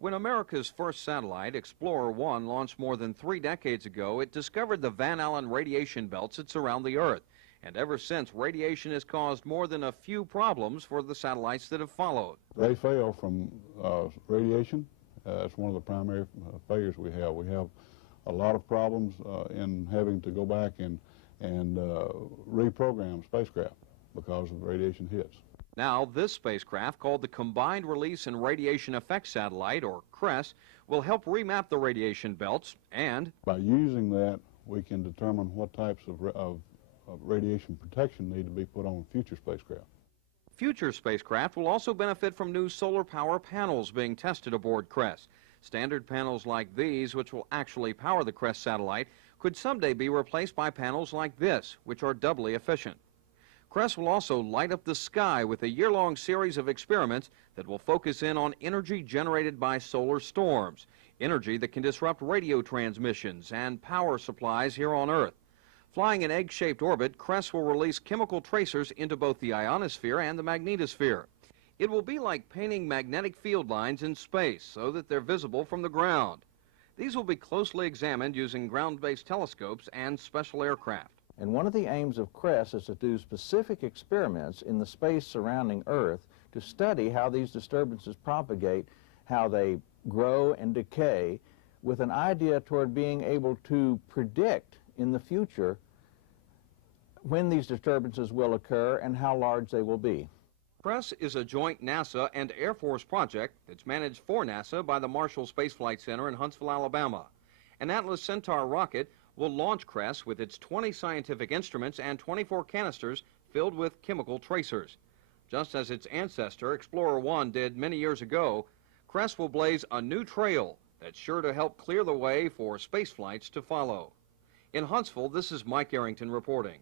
When America's first satellite, Explorer-1, launched more than 3 decades ago, it discovered the Van Allen radiation belts that surround the Earth. And ever since, radiation has caused more than a few problems for the satellites that have followed. They fail from radiation. That's one of the primary failures we have. We have a lot of problems in having to go back and reprogram spacecraft because of radiation hits. Now, this spacecraft, called the Combined Release and Radiation Effects Satellite, or CRRES, will help remap the radiation belts, and by using that, we can determine what types of radiation protection need to be put on future spacecraft. Future spacecraft will also benefit from new solar power panels being tested aboard CRRES. Standard panels like these, which will actually power the CRRES satellite, could someday be replaced by panels like this, which are doubly efficient. CRRES will also light up the sky with a year-long series of experiments that will focus in on energy generated by solar storms, energy that can disrupt radio transmissions and power supplies here on Earth. Flying in egg-shaped orbit, CRRES will release chemical tracers into both the ionosphere and the magnetosphere. It will be like painting magnetic field lines in space so that they're visible from the ground. These will be closely examined using ground-based telescopes and special aircraft. And one of the aims of CRRES is to do specific experiments in the space surrounding Earth to study how these disturbances propagate, how they grow and decay, with an idea toward being able to predict in the future when these disturbances will occur and how large they will be. CRRES is a joint NASA and Air Force project that's managed for NASA by the Marshall Space Flight Center in Huntsville, Alabama. An Atlas Centaur rocket will launch CRRES with its 20 scientific instruments and 24 canisters filled with chemical tracers. Just as its ancestor, Explorer-1, did many years ago, CRRES will blaze a new trail that's sure to help clear the way for space flights to follow. In Huntsville, this is Mike Arrington reporting.